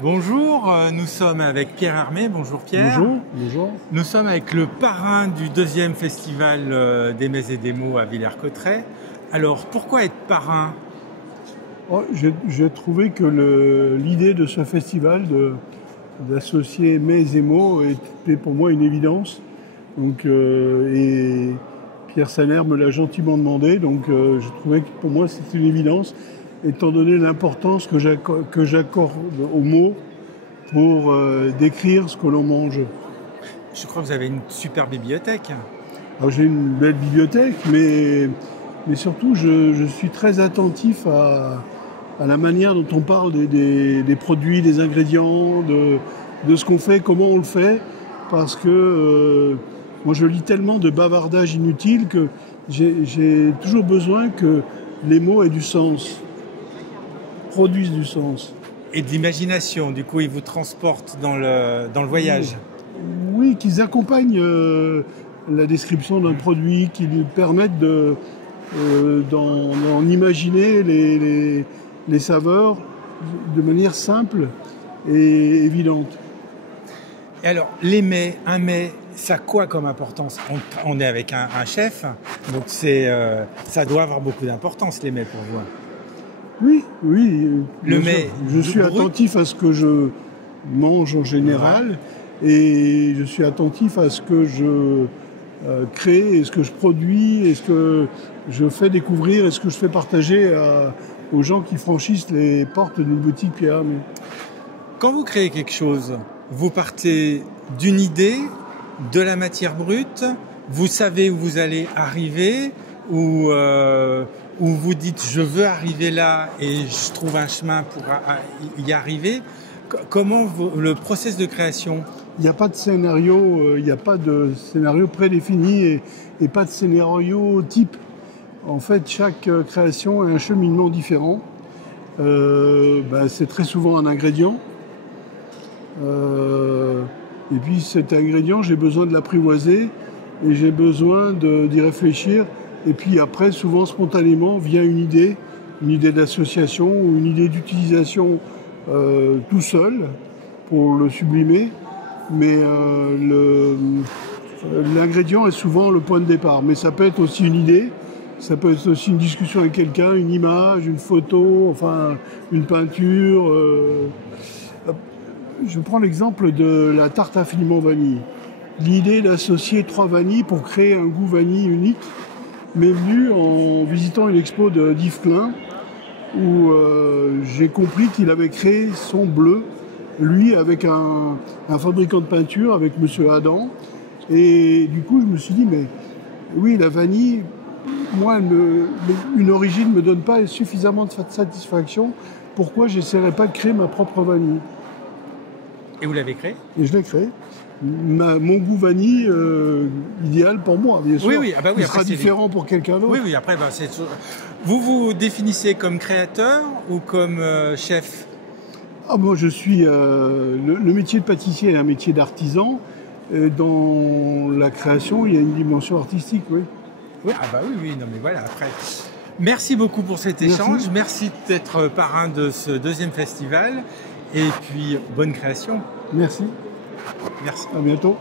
Bonjour, nous sommes avec Pierre Armé. Bonjour Pierre. Bonjour, bonjour. Nous sommes avec le parrain du deuxième festival d'Aimés et Démos à Villers-Cotterêts. Alors, pourquoi être parrain? J'ai trouvé que l'idée de ce festival d'associer Aimés et Démos était pour moi une évidence. Donc, et Pierre Saner me l'a gentiment demandé, donc je trouvais que pour moi c'était une évidence, étant donné l'importance que j'accorde aux mots pour décrire ce que l'on mange. Je crois que vous avez une super bibliothèque. Alors j'ai une belle bibliothèque, mais surtout je suis très attentif à la manière dont on parle des produits, des ingrédients, de ce qu'on fait, comment on le fait, parce que moi je lis tellement de bavardages inutiles que j'ai toujours besoin que les mots aient du sens, produisent du sens. Et d'imagination, du coup ils vous transportent dans le voyage. Oui, qu'ils accompagnent la description d'un produit, qu'ils permettent d'en imaginer les saveurs de manière simple et évidente. Et alors, les mets, un mets, ça a quoi comme importance? On est avec un chef, donc ça doit avoir beaucoup d'importance, les mets pour vous. Oui. Le mets. Je suis attentif à ce que je mange en général, et je suis attentif à ce que je crée, et ce que je produis, et ce que je fais découvrir, et ce que je fais partager aux gens qui franchissent les portes d'une boutique Pierre Armé. Quand vous créez quelque chose, vous partez d'une idée, de la matière brute, vous savez où vous allez arriver, ou vous dites je veux arriver là et je trouve un chemin pour y arriver. Comment le process de création? Il n'y a pas de scénario, il n'y a pas de scénario prédéfini et pas de scénario type. En fait, chaque création a un cheminement différent. C'est très souvent un ingrédient. Et puis cet ingrédient, j'ai besoin de l'apprivoiser et j'ai besoin d'y réfléchir. Et puis après, souvent spontanément, vient une idée d'association ou une idée d'utilisation tout seul pour le sublimer. Mais l'ingrédient est souvent le point de départ. Mais ça peut être aussi une idée, ça peut être aussi une discussion avec quelqu'un, une image, une photo, enfin une peinture. Je prends l'exemple de la tarte infiniment vanille. L'idée d'associer 3 vanilles pour créer un goût vanille unique m'est venue en visitant une expo d'Yves Klein où j'ai compris qu'il avait créé son bleu, lui avec un fabricant de peinture, avec Monsieur Adam. Et du coup, je me suis dit, mais oui, la vanille, moi, une origine ne me donne pas suffisamment de satisfaction. Pourquoi j'essaierais pas de créer ma propre vanille? Et vous l'avez créé? Et je l'ai créé. Mon goût vanille idéal pour moi, bien sûr. Oui, il sera différent pour quelqu'un d'autre. Oui, après, vous vous définissez comme créateur ou comme chef? Moi, je suis... le métier de pâtissier est un métier d'artisan. Dans la création, il y a une dimension artistique, oui. Oui, non mais voilà, après... Merci beaucoup pour cet échange. Merci d'être parrain de ce deuxième festival. Et puis, bonne création. Merci. Merci. À bientôt.